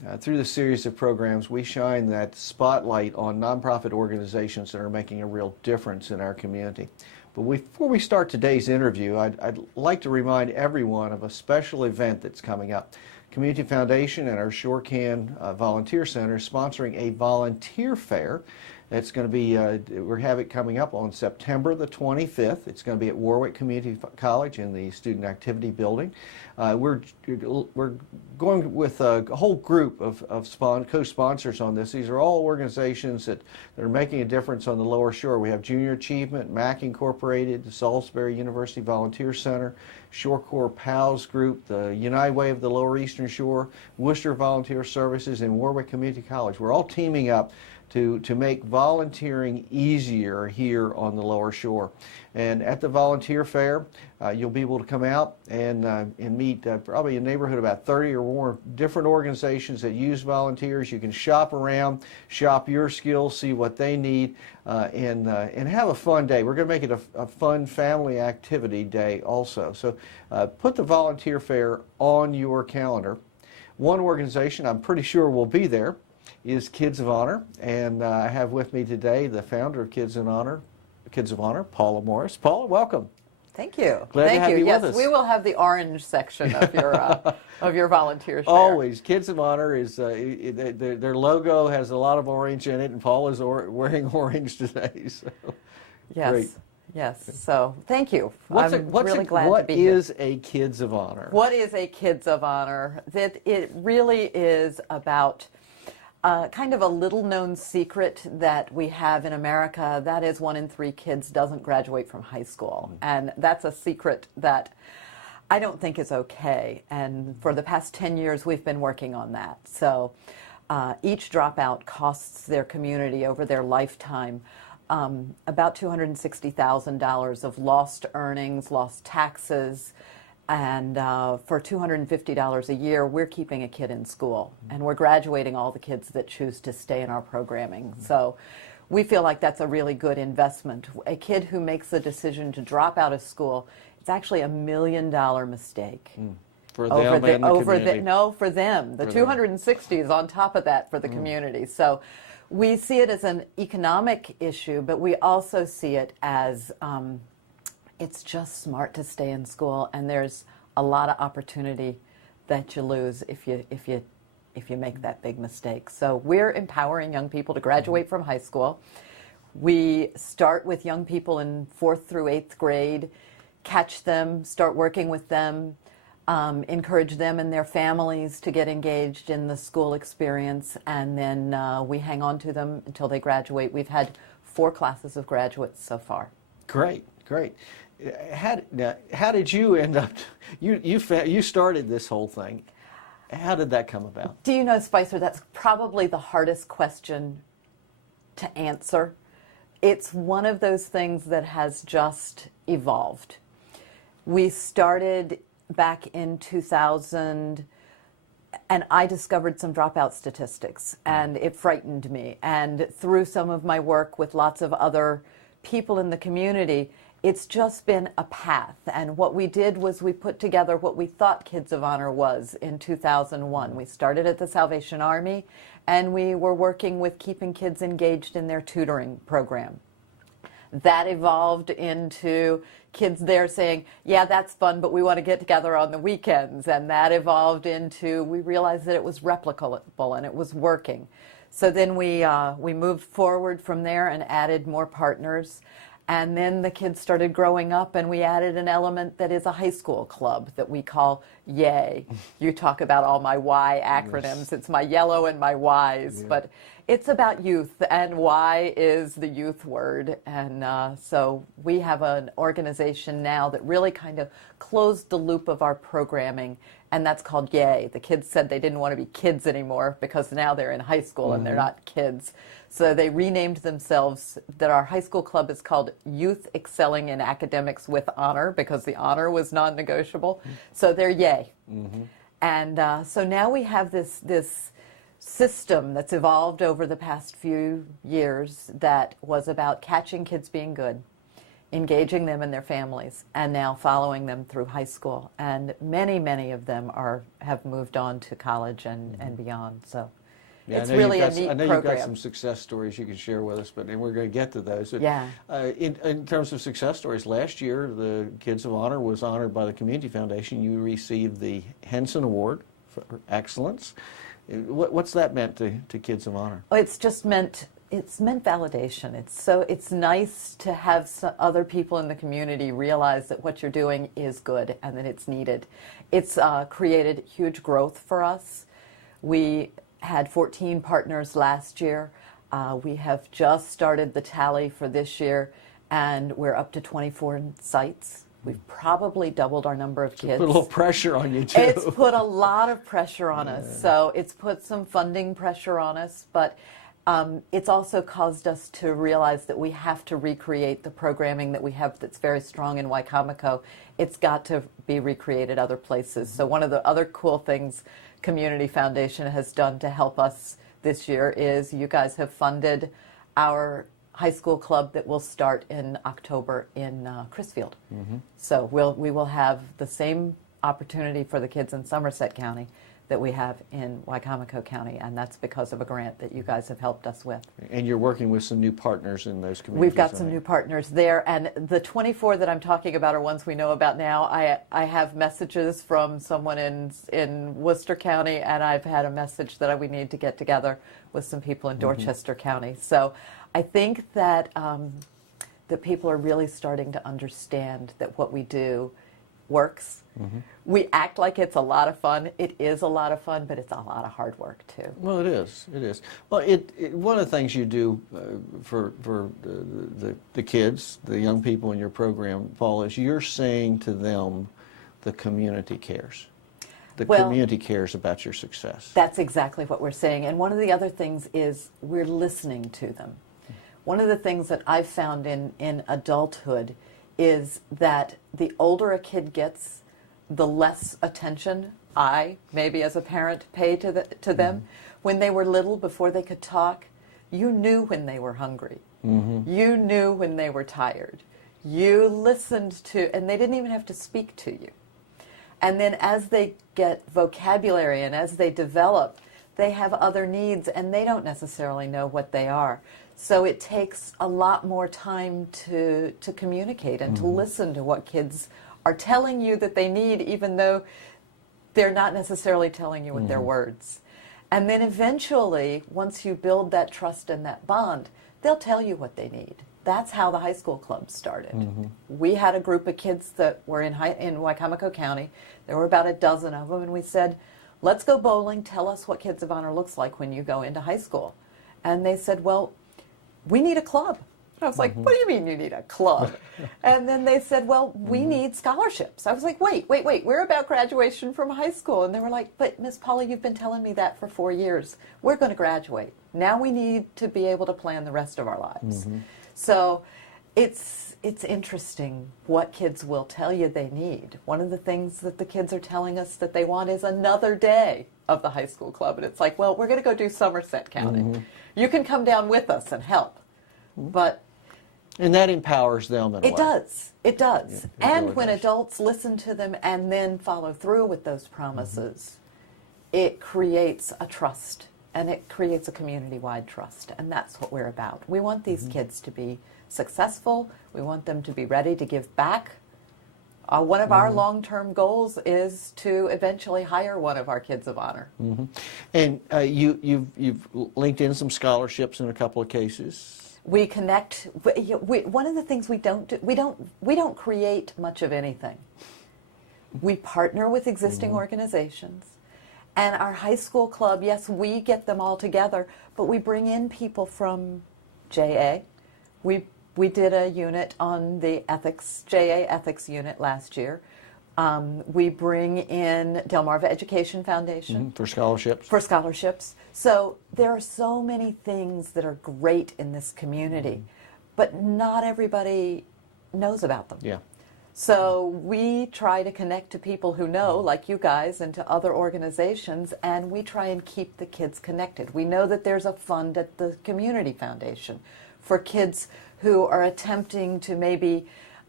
Through the series of programs, we shine that spotlight on nonprofit organizations that are making a real difference in our community. But before we start today's interview, I'd like to remind everyone of a special event that's coming up. Community Foundation and our Shore-Can Volunteer Center is sponsoring a volunteer fair. It's going to be, we have it coming up on September the 25th. It's going to be at Wor-Wic Community College in the Student Activity Building. We're going with a whole group of co-sponsors on this. These are all organizations that are making a difference on the Lower Shore. We have Junior Achievement, MAC Incorporated, the Salisbury University Volunteer Center, Shore Corps PALS Group, the United Way of the Lower Eastern Shore, Worcester Volunteer Services, and Wor-Wic Community College. We're all teaming up to make volunteering easier here on the Lower Shore. And at the volunteer fair, you'll be able to come out and meet probably a neighborhood of about 30 or more different organizations that use volunteers. You can shop around, shop your skills, see what they need, and have a fun day. We're going to make it a fun family activity day also. So put the volunteer fair on your calendar. One organization I'm pretty sure will be there is Kids of Honor, and I have with me today the founder of Kids of Honor, Paula Morris. Paula, welcome. Thank you. Glad to have you Yes, with us. we will have the orange section of your volunteers there. Always. Kids of Honor is their logo has a lot of orange in it, and Paula's wearing orange today. So. Yes. Great. Yes. So thank you. I'm really glad what to be here. What is a Kids of Honor? What is a Kids of Honor? That it really is about kind of a little-known secret that we have in America. That is 1 in 3 kids doesn't graduate from high school. And that's a secret that I don't think is okay. And for the past 10 years, we've been working on that. So each dropout costs their community over their lifetime about $260,000 of lost earnings, lost taxes, and for $250 a year, we're keeping a kid in school, and we're graduating all the kids that choose to stay in our programming. So we feel like that's a really good investment. A kid who makes the decision to drop out of school, it's actually $1 million mistake. For them and the community. No, for them. The 260 is on top of that for the community. So we see it as an economic issue, but we also see it as it's just smart to stay in school, and there's a lot of opportunity that you lose if you make that big mistake. So we're empowering young people to graduate from high school. We start with young people in 4th through 8th grade, catch them, start working with them, encourage them and their families to get engaged in the school experience, and then we hang on to them until they graduate. We've had 4 classes of graduates so far. Great, great. How did you end up? You started this whole thing. How did that come about? Do you know, Spicer, that's probably the hardest question to answer. It's one of those things that has just evolved. We started back in 2000, and I discovered some dropout statistics, and it frightened me. And through some of my work with lots of other people in the community, it's just been a path. And what we did was we put together what we thought Kids of Honor was in 2001. We started at the Salvation Army, and we were working with keeping kids engaged in their tutoring program. That evolved into kids there saying, yeah, that's fun, but we want to get together on the weekends. And that evolved into, we realized that it was replicable and it was working. So then we moved forward from there and added more partners. And then the kids started growing up, and we added an element that is a high school club that we call YAY. You talk about all my Y acronyms. Yes. It's my yellow and my Ys, yeah. But it's about youth, and Y is the youth word. And so we have an organization now that really kind of closed the loop of our programming, and that's called YAY. The kids said they didn't want to be kids anymore because now they're in high school and they're not kids. So they renamed themselves, that our high school club is called Youth Excelling in Academics with Honor, because the honor was non-negotiable. So they're YAY. And so now we have this system that's evolved over the past few years that was about catching kids being good, engaging them and their families, and now following them through high school. And many of them have moved on to college and beyond. So it's really a neat I know program. you've got some success stories you can share with us, and we're going to get to those. Yeah. In terms of success stories, last year the Kids of Honor was honored by the Community Foundation. You received the Henson Award for excellence. What's that meant to Kids of Honor? Well, it's meant validation. It's nice to have other people in the community realize that what you're doing is good and that it's needed. It's created huge growth for us. We had 14 partners last year. We have just started the tally for this year, and we're up to 24 sites. We've probably doubled our number of kids. Put a little pressure on you, too. It's put a lot of pressure on us. So it's put some funding pressure on us, but it's also caused us to realize that we have to recreate the programming that we have that's very strong in Wicomico. It's got to be recreated other places. So one of the other cool things Community Foundation has done to help us this year is you guys have funded our high school club that will start in October in Crisfield. So we will have the same opportunity for the kids in Somerset County that we have in Wicomico County, and that's because of a grant that you guys have helped us with. And you're working with some new partners in those communities. We've got some new partners there, and the 24 that I'm talking about are ones we know about now. I have messages from someone in Worcester County, and I've had a message that we need to get together with some people in Dorchester County. So I think that that people are really starting to understand that what we do works. We act like it's a lot of fun. It is a lot of fun, but it's a lot of hard work too. Well, it is. It is. Well, one of the things you do for the kids, the young people in your program, Paul, is you're saying to them, the community cares. The community cares about your success. That's exactly what we're saying. And one of the other things is we're listening to them. One of the things that I've found in adulthood is that the older a kid gets, the less attention I, maybe as a parent, pay to them. When they were little, before they could talk, you knew when they were hungry. You knew when they were tired. You listened to, and they didn't even have to speak to you. And then as they get vocabulary and as they develop, they have other needs and they don't necessarily know what they are. So it takes a lot more time to communicate and to listen to what kids are telling you that they need, even though they're not necessarily telling you with their words. And then eventually, once you build that trust and that bond, they'll tell you what they need. That's how the high school club started. We had a group of kids that were in Wicomico County. There were about a dozen of them, and we said, let's go bowling. Tell us what Kids of Honor looks like when you go into high school. And they said, well, we need a club. I was like, what do you mean you need a club? And then they said, well, we need scholarships. I was like, wait, we're about graduation from high school. And they were like, but Miss Paula, you've been telling me that for 4 years. We're going to graduate. Now we need to be able to plan the rest of our lives. So it's interesting what kids will tell you they need. One of the things that the kids are telling us that they want is another day of the high school club. And it's like, well, we're going to go do Somerset County. You can come down with us and help. But and that empowers them in a way. It does. It does. Yeah, and really when does. adults listen to them and then follow through with those promises, it creates a trust and it creates a community-wide trust. And that's what we're about. We want these kids to be successful. We want them to be ready to give back. One of our long-term goals is to eventually hire one of our Kids of Honor. And you've linked in some scholarships in a couple of cases. We connect. One of the things we don't do, we don't create much of anything. We partner with existing organizations, and our high school club. Yes, we get them all together, but we bring in people from JA. We did a unit on the JA ethics unit last year. We bring in Delmarva Education Foundation. For scholarships. For scholarships. So there are so many things that are great in this community, but not everybody knows about them. Yeah. So we try to connect to people who know, like you guys, and to other organizations, and we try and keep the kids connected. We know that there's a fund at the Community Foundation for kids who are attempting to maybe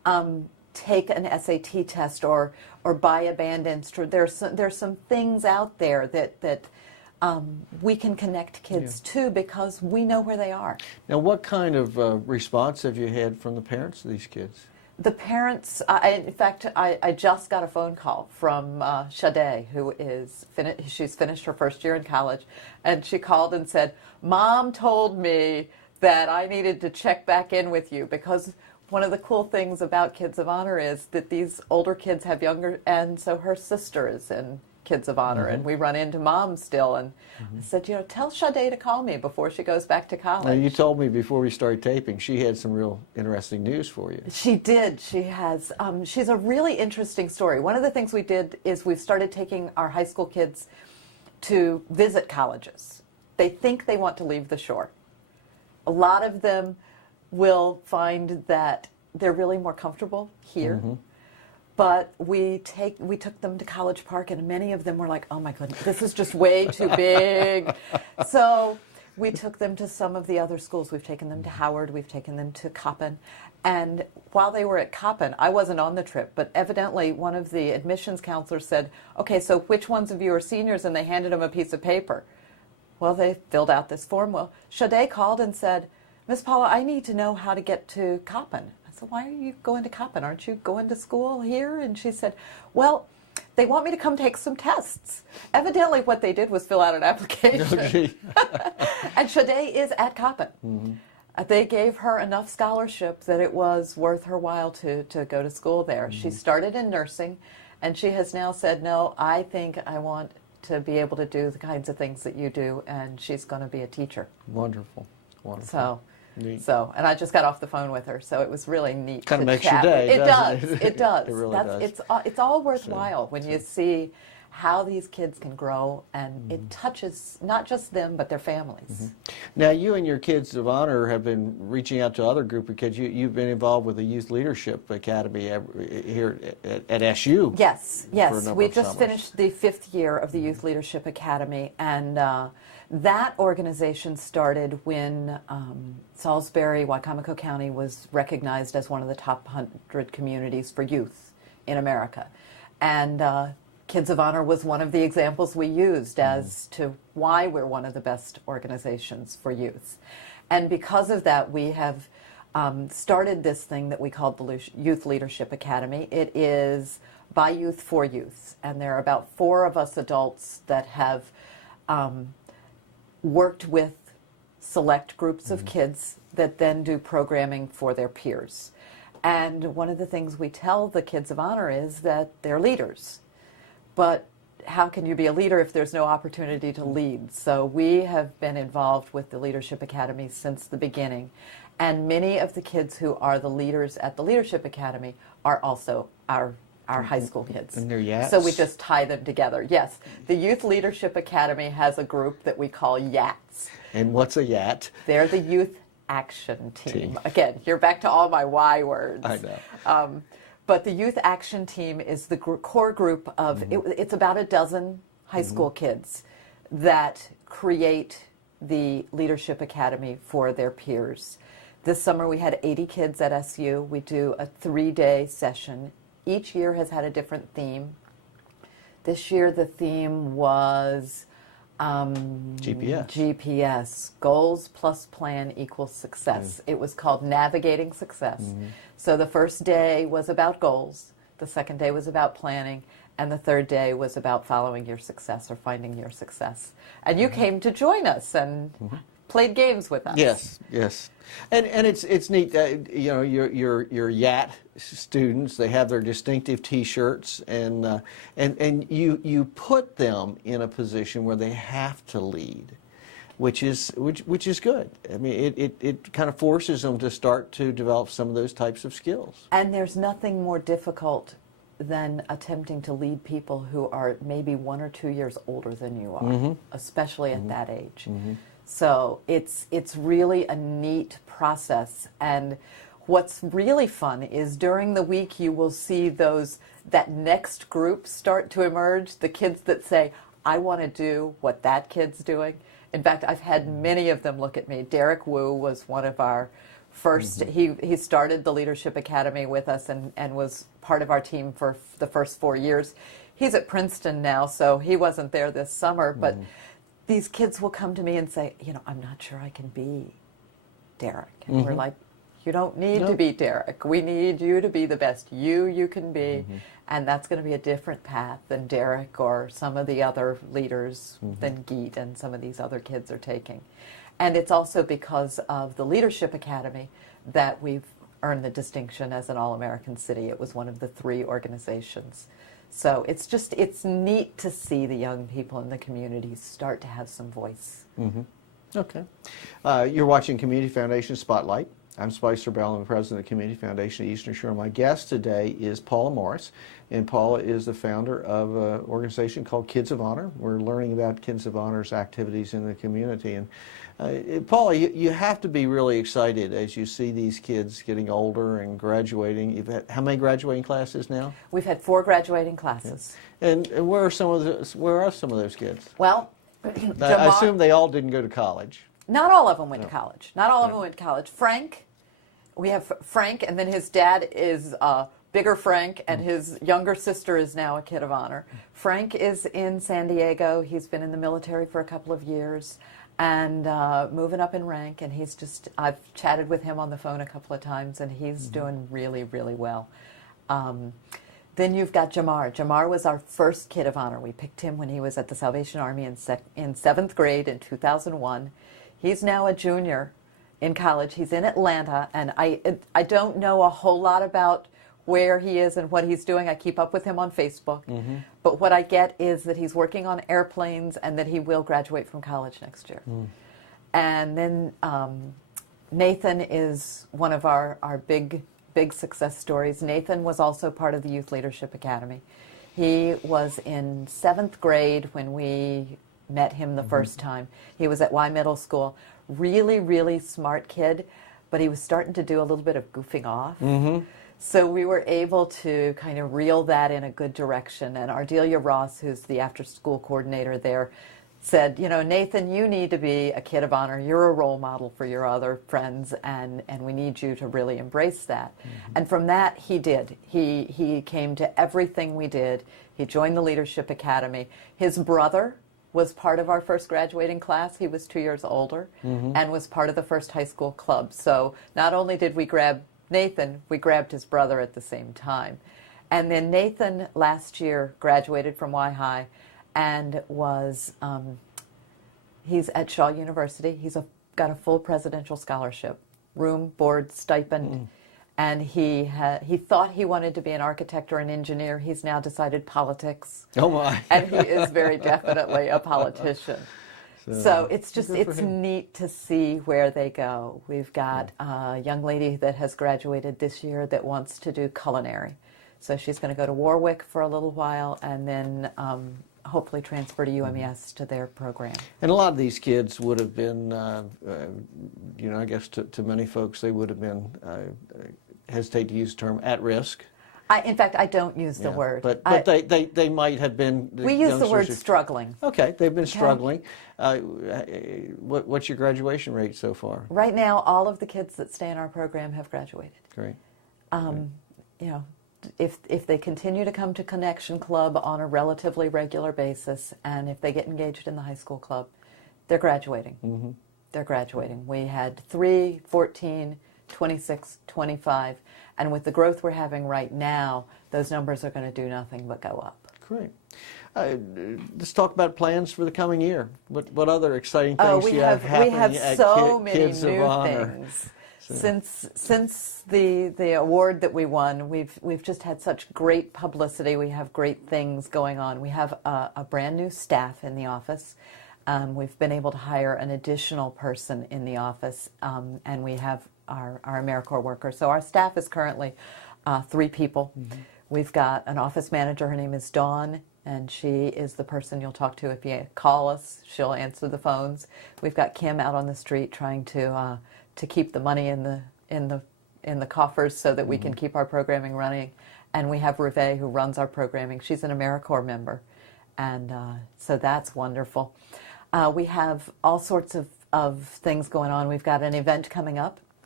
take an SAT test or buy a band instrument. There's some things out there that we can connect kids to because we know where they are. Now, what kind of response have you had from the parents of these kids? The parents, in fact, I just got a phone call from Sade, who is she's finished her first year in college, and she called and said, "Mom told me that I needed to check back in with you," because one of the cool things about Kids of Honor is that these older kids have younger, and so her sister is in Kids of Honor, and we run into Mom still, and I said, tell Sade to call me before she goes back to college. Now, you told me before we started taping she had some real interesting news for you. She did. She has. She's a really interesting story. One of the things we did is we've started taking our high school kids to visit colleges. They think they want to leave the shore. A lot of them will find that they're really more comfortable here. But we took them to College Park, and many of them were like, "Oh my goodness, this is just way too big." So we took them to some of the other schools. We've taken them to Howard. We've taken them to Coppin. And while they were at Coppin, I wasn't on the trip, but evidently one of the admissions counselors said, "Okay, so which ones of you are seniors?" And they handed them a piece of paper. Well, they filled out this form. Well, Sade called and said, "Miss Paula, I need to know how to get to Coppin." So why are you going to Coppin? Aren't you going to school here? And she said, "Well, they want me to come take some tests." Evidently what they did was fill out an application. Okay. And Sade is at Coppin. They gave her enough scholarship that it was worth her while to go to school there. She started in nursing, and she has now said, "No, I think I want to be able to do the kinds of things that you do," and she's going to be a teacher. Wonderful. Wonderful. So. Neat. So, and I just got off the phone with her, so it was really neat. Kind of to makes chat your day, with. doesn't It does. it? It does. It really does. It's all worthwhile when you see how these kids can grow, and it touches not just them but their families. Now, you and your Kids of Honor have been reaching out to other group of kids. You've been involved with the Youth Leadership Academy here at SU. Yes, for a yes. number We of just summers. finished the 5th year of the Youth Leadership Academy, and that organization started when Salisbury, Wicomico County was recognized as one of the top 100 communities for youth in America. And Kids of Honor was one of the examples we used as to why we're one of the best organizations for youth. And because of that, we have started this thing that we call the Youth Leadership Academy. It is by youth for youth. And there are about 4 of us adults that have worked with select groups of kids that then do programming for their peers. And one of the things we tell the Kids of Honor is that they're leaders. But how can you be a leader if there's no opportunity to lead? So we have been involved with the Leadership Academy since the beginning. And many of the kids who are the leaders at the Leadership Academy are also our high school kids. And they're YATs? So we just tie them together. Yes. The Youth Leadership Academy has a group that we call YATs. And what's a YAT? They're the Youth Action Team. Again, you're back to all my Y words. I know. But the Youth Action Team is the core group of, it's about a dozen high school kids that create the Leadership Academy for their peers. This summer we had 80 kids at SU. We do a 3-day session. Each year has had a different theme. This year the theme was GPS, goals plus plan equals success. It was called Navigating Success. So the first day was about goals, the second day was about planning, and the third day was about following your success or finding your success. And you came to join us and played games with us. Yes, yes. And it's neat that your YAT students, they have their distinctive T-shirts, and you put them in a position where they have to lead, which is good. I mean, it kind of forces them to start to develop some of those types of skills. And there's nothing more difficult than attempting to lead people who are maybe 1 or 2 years older than you are, especially at that age. So it's really a neat process, and what's really fun is during the week you will see that next group start to emerge, the kids that say, "I want to do what that kid's doing." In fact, I've had many of them look at me. Derek Wu was one of our First, he started the Leadership Academy with us and was part of our team for the first 4 years. He's at Princeton now, so he wasn't there this summer, but these kids will come to me and say, I'm not sure I can be Derek. And we're like, you don't need to be Derek. We need you to be the best you can be. And that's going to be a different path than Derek or some of the other leaders than Geet and some of these other kids are taking. And it's also because of the Leadership Academy that we've earned the distinction as an All-American City. It was one of the 3 organizations. So it's neat to see the young people in the community start to have some voice. Okay. You're watching Community Foundation Spotlight. I'm Spicer Bell. I'm the president of the Community Foundation of Eastern Shore. My guest today is Paula Morris, and Paula is the founder of an organization called Kids of Honor. We're learning about Kids of Honor's activities in the community. And Paula, you have to be really excited as you see these kids getting older and graduating. You've had, how many graduating classes now? We've had 4 graduating classes. And where are some of those kids? Well, I assume they all didn't go to college. Not all of them went to college. Not all of them went to college. Frank, we have Frank, and then his dad is bigger Frank, and his younger sister is now a Kid of Honor. Frank is in San Diego. He's been in the military for a couple of years and moving up in rank, and I've chatted with him on the phone a couple of times, and he's doing really, really well. Then you've got Jamar. Jamar was our first Kid of Honor. We picked him when he was at the Salvation Army in 7th grade in 2001. He's now a junior in college. He's in Atlanta, and I don't know a whole lot about where he is and what he's doing. I keep up with him on Facebook. But what I get is that he's working on airplanes and that he will graduate from college next year. And then Nathan is one of our big success stories. Nathan was also part of the Youth Leadership Academy. He was in 7th grade when we met him the first time. He was at Y Middle School. Really, really smart kid, but he was starting to do a little bit of goofing off. So we were able to kind of reel that in a good direction. And Ardelia Ross, who's the after-school coordinator there, said, Nathan, you need to be a Kid of Honor. You're a role model for your other friends, and we need you to really embrace that. And from that, he did. He came to everything we did. He joined the Leadership Academy. His brother was part of our first graduating class. He was 2 years older and was part of the first high school club. So not only did we grab Nathan, we grabbed his brother at the same time. And then Nathan last year graduated from Y High and was, he's at Shaw University. He's got a full presidential scholarship, room, board, stipend. And he thought he wanted to be an architect or an engineer. He's now decided politics. Oh my! And he is very definitely a politician. So it's neat to see where they go. We've got a young lady that has graduated this year that wants to do culinary. So she's going to go to Wor-Wic for a little while and then hopefully transfer to UMES to their program. And a lot of these kids would have been, I guess to many folks, they would have been, hesitate to use the term, at risk. In fact, I don't use the word. But they might have been. We use the word struggling. Okay, they've been struggling. What's your graduation rate so far? Right now, all of the kids that stay in our program have graduated. Great. If they continue to come to Connection Club on a relatively regular basis, and if they get engaged in the high school club, they're graduating. They're graduating. We had 3, 14, 26, 25, and with the growth we're having right now, those numbers are going to do nothing but go up. Great. Let's talk about plans for the coming year. What other exciting things do you have happening at Kids of Honor? We have so many new things. Since the award that we won, we've just had such great publicity. We have great things going on. We have a brand new staff in the office. We've been able to hire an additional person in the office, and we have our AmeriCorps workers. So our staff is currently 3 people. We've got an office manager. Her name is Dawn, and she is the person you'll talk to if you call us. She'll answer the phones. We've got Kim out on the street trying to keep the money in the coffers so that we can keep our programming running. And we have Reve, who runs our programming. She's an AmeriCorps member, and so that's wonderful. We have all sorts of things going on. We've got an event coming up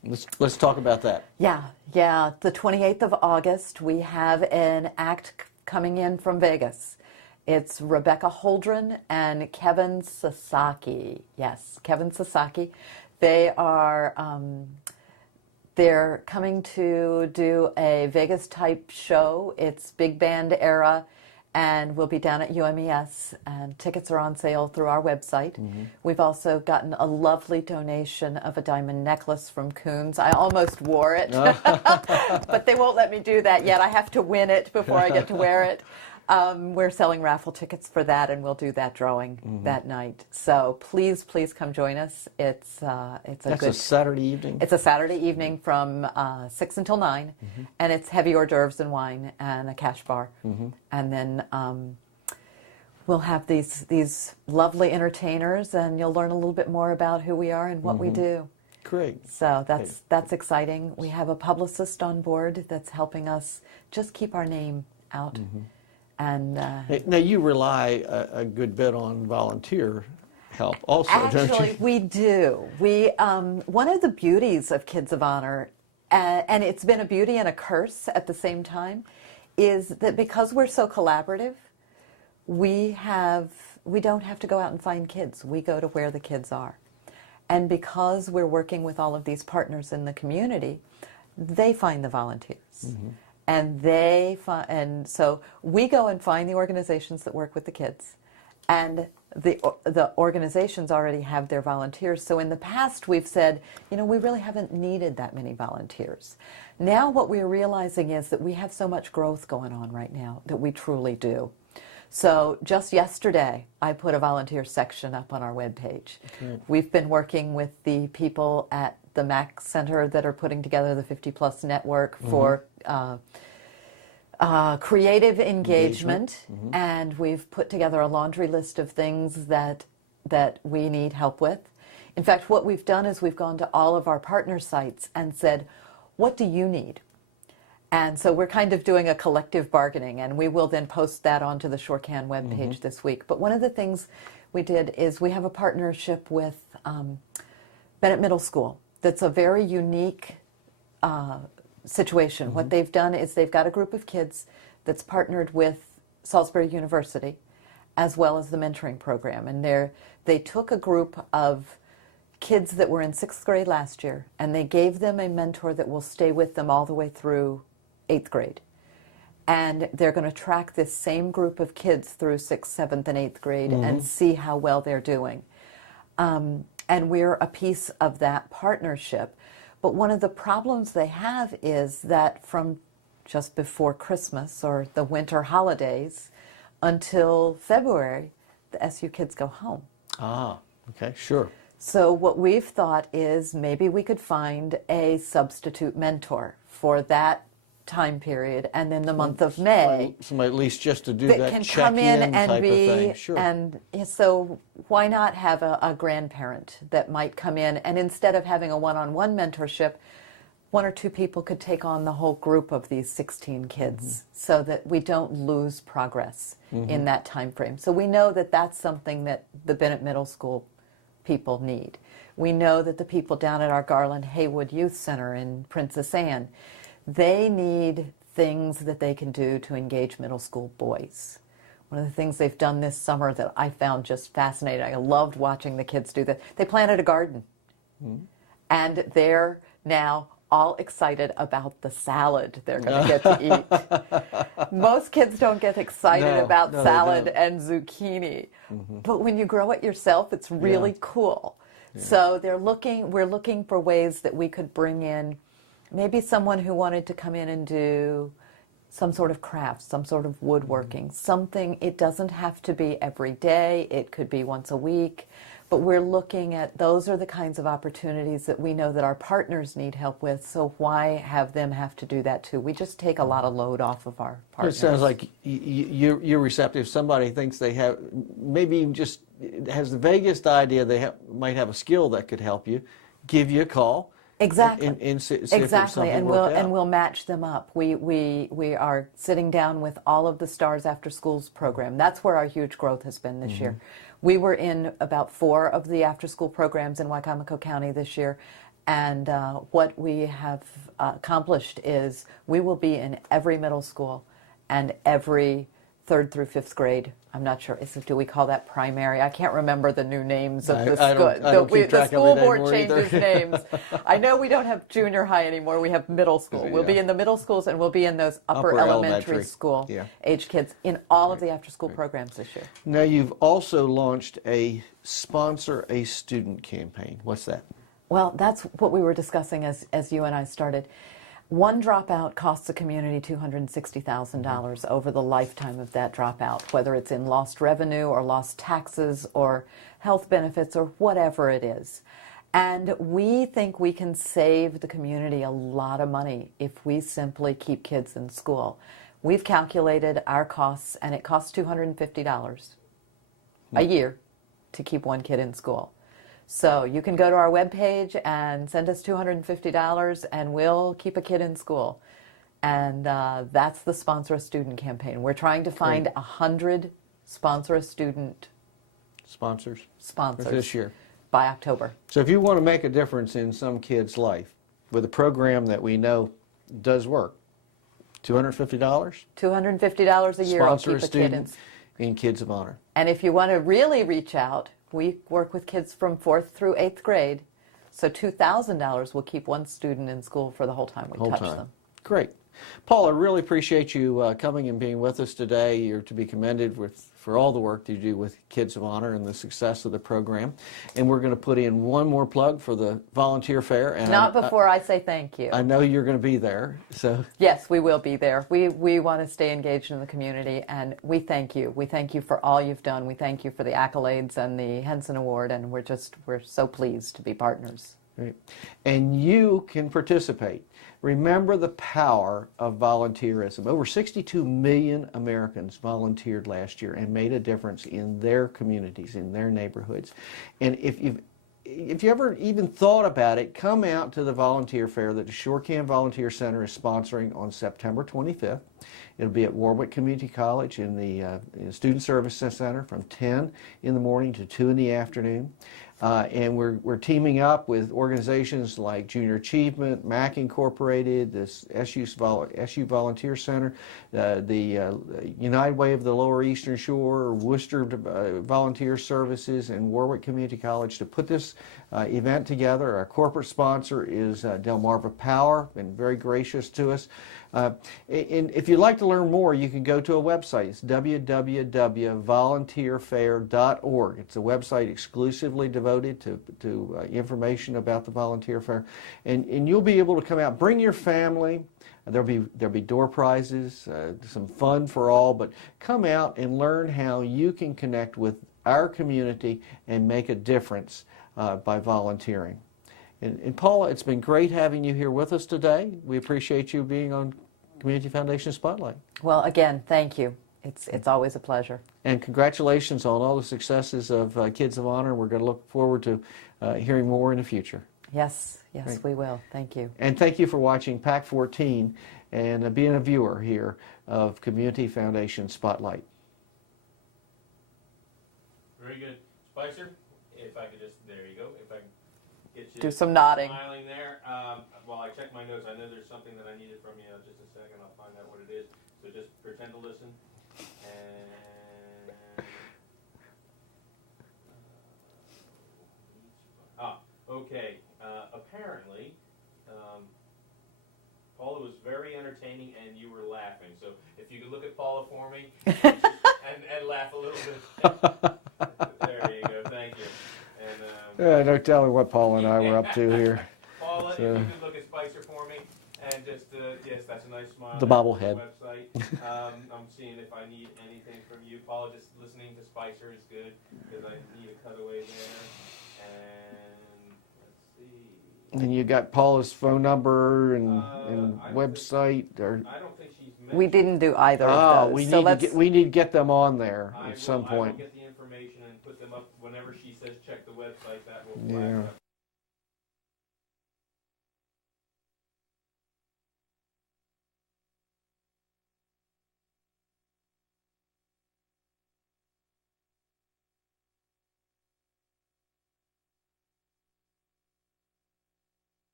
Let's talk about that. Yeah. The 28th of August, we have an act coming in from Vegas. It's Rebecca Holdren and Kevin Sasaki. Yes, Kevin Sasaki. They are they're coming to do a Vegas-type show. It's big band era, and we'll be down at UMES, and tickets are on sale through our website. We've also gotten a lovely donation of a diamond necklace from Coons. I almost wore it, but they won't let me do that yet. I have to win it before I get to wear it. We're selling raffle tickets for that, and we'll do that drawing that night. So please come join us. It's That's a Saturday evening? It's a Saturday evening from 6 until 9, and it's heavy hors d'oeuvres and wine and a cash bar. And then we'll have these lovely entertainers, and you'll learn a little bit more about who we are and what we do. Great. So that's exciting. We have a publicist on board that's helping us just keep our name out. And now you rely a good bit on volunteer help also, don't you? actually, we do. We one of the beauties of Kids of Honor, and it's been a beauty and a curse at the same time, is that because we're so collaborative, we don't have to go out and find kids. We go to where the kids are, and because we're working with all of these partners in the community, they find the volunteers. And so we go and find the organizations that work with the kids, and the organizations already have their volunteers. So in the past we've said, we really haven't needed that many volunteers. Now what we're realizing is that we have so much growth going on right now that we truly do. So just yesterday I put a volunteer section up on our webpage. We've been working with the people at the Cntr that are putting together the 50+ network for creative engagement, and we've put together a laundry list of things that we need help with. In fact, what we've done is we've gone to all of our partner sites and said, what do you need? And so we're kind of doing a collective bargaining, and we will then post that onto the ShoreCan webpage this week. But one of the things we did is we have a partnership with Bennett Middle School. That's a very unique situation. What they've done is they've got a group of kids that's partnered with Salisbury University as well as the mentoring program. And they took a group of kids that were in 6th grade last year, and they gave them a mentor that will stay with them all the way through 8th grade. And they're going to track this same group of kids through 6th, 7th, and 8th grade and see how well they're doing. And we're a piece of that partnership. But one of the problems they have is that from just before Christmas or the winter holidays until February, the SU kids go home. Ah, okay, sure. So what we've thought is maybe we could find a substitute mentor for that time period, and then the month of May. Somebody at least just to do that can come in and type be, of thing. Sure. and so why not have a grandparent that might come in, and instead of having a one-on-one mentorship, 1 or 2 people could take on the whole group of these 16 kids so that we don't lose progress in that time frame. So we know that that's something that the Bennett Middle School people need. We know that the people down at our Garland Haywood Youth Center in Princess Anne, they need things that they can do to engage middle school boys. One of the things they've done this summer that I found just fascinating, I loved watching the kids do that, they planted a garden. And they're now all excited about the salad they're going to get to eat. Most kids don't get excited about salad and zucchini. But when you grow it yourself, it's really cool. So we're looking for ways that we could bring in maybe someone who wanted to come in and do some sort of craft, some sort of woodworking, something. It doesn't have to be every day. It could be once a week. But we're looking at, those are the kinds of opportunities that we know that our partners need help with, so why have them have to do that too? We just take a lot of load off of our partners. It sounds like you're receptive. Somebody thinks they have, maybe even just has the vaguest idea they might have a skill that could help you, give you a call. Exactly. And see if exactly, and we'll match them up. We are sitting down with all of the STARS After Schools program. That's where our huge growth has been this year. We were in about 4 of the after-school programs in Wicomico County this year, And what we have accomplished is we will be in every middle school and every 3rd through 5th grade. I'm not sure. Do we call that primary? I can't remember the new names of the school. The school board changes names. I know we don't have junior high anymore. We have middle school. We'll be in the middle schools, and we'll be in those upper elementary school age kids in all of the after-school programs this year. Now, you've also launched a Sponsor a Student campaign. What's that? Well, that's what we were discussing as you and I started. One dropout costs the community $260,000 over the lifetime of that dropout, whether it's in lost revenue or lost taxes or health benefits or whatever it is. And we think we can save the community a lot of money if we simply keep kids in school. We've calculated our costs, and it costs $250 a year to keep one kid in school. So you can go to our webpage and send us $250 and we'll keep a kid in school. And that's the Sponsor a Student campaign. We're trying to find 100 Sponsor a Student sponsors sponsors this year by October. So if you want to make a difference in some kid's life with a program that we know does work, $250? $250 a year will Sponsor keep a a kid student in Kids of Honor. And if you want to really reach out, we work with kids from 4th through 8th grade, so $2,000 will keep one student in school for the whole time we touch them. Great. Paula, I really appreciate you coming and being with us today. You're to be commended for all the work that you do with Kids of Honor and the success of the program. And we're going to put in one more plug for the volunteer fair. And Not before I say thank you. I know you're going to be there. So yes, we will be there. We want to stay engaged in the community, and we thank you. We thank you for all you've done. We thank you for the accolades and the Henson Award, and we're so pleased to be partners. Right. And you can participate. Remember the power of volunteerism. Over 62 million Americans volunteered last year and made a difference in their communities, in their neighborhoods. And if you ever even thought about it, come out to the volunteer fair that the Shore-Can Volunteer Center is sponsoring on September 25th. It'll be at Wor-Wic Community College in the Student Service Center from 10 in the morning to 2 in the afternoon. And we're teaming up with organizations like Junior Achievement, MAC Incorporated, this SU Volunteer Center, the United Way of the Lower Eastern Shore, Worcester Volunteer Services, and Wor-Wic Community College to put this event together. Our corporate sponsor is Delmarva Power, been very gracious to us. And if you'd like to learn more, you can go to a website. It's www.volunteerfair.org. It's a website exclusively devoted to information about the volunteer fair. And you'll be able to come out, bring your family. There'll be door prizes, some fun for all, but come out and learn how you can connect with our community and make a difference by volunteering. And Paula, it's been great having you here with us today. We appreciate you being on Community Foundation Spotlight. Well, again, thank you. It's always a pleasure. And congratulations on all the successes of Kids of Honor. We're going to look forward to hearing more in the future. Yes, Great. we will. Thank you. And thank you for watching Pac14 and being a viewer here of Community Foundation Spotlight. Very good. Spicer, if I could just, there you go. If I can get you Do some nodding. smiling there. While I check my notes, I know there's something that I needed from you. Just a second, I'll find out what it is. So just pretend to listen. And okay. Apparently, Paula was very entertaining, and you were laughing. So if you could look at Paula for me and laugh a little bit. There you go. Thank you. And No telling what Paula and I were up to here. Paula, if you could look at Spicer for me, and just yes, that's a nice smile. The bobblehead. Website. I'm seeing if I need anything from you, Paula. Just listening to Spicer is good because I need a cutaway there. And let's see. And you got Paula's phone number and website, or I don't think she's. We didn't do either of those. we need to get them on there at some point. I will get the information and put them up whenever she says check the website. That will flag up.